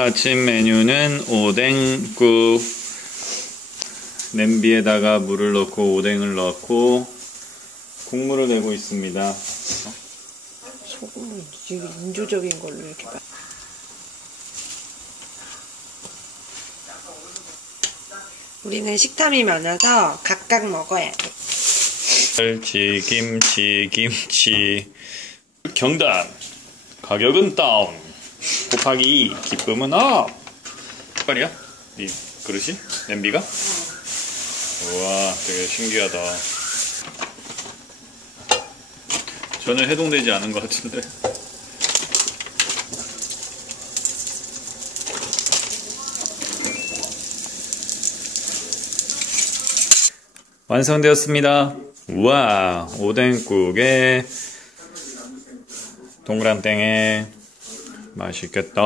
아침 메뉴는 오뎅국. 냄비에다가 물을 넣고 오뎅을 넣고 국물을 내고 있습니다. 소금을 인조적인 걸로 이렇게 봐. 우리는 식탐이 많아서 각각 먹어야 돼. 멸치, 김치, 김치. 경단. 가격은 다운. 곱하기 2. 기쁨은 업. 색깔이야? 이 그릇이? 냄비가? 우와, 되게 신기하다. 전혀 해동되지 않은 것 같은데. 완성되었습니다. 우와, 오뎅국에 동그랑땡에 맛있겠다.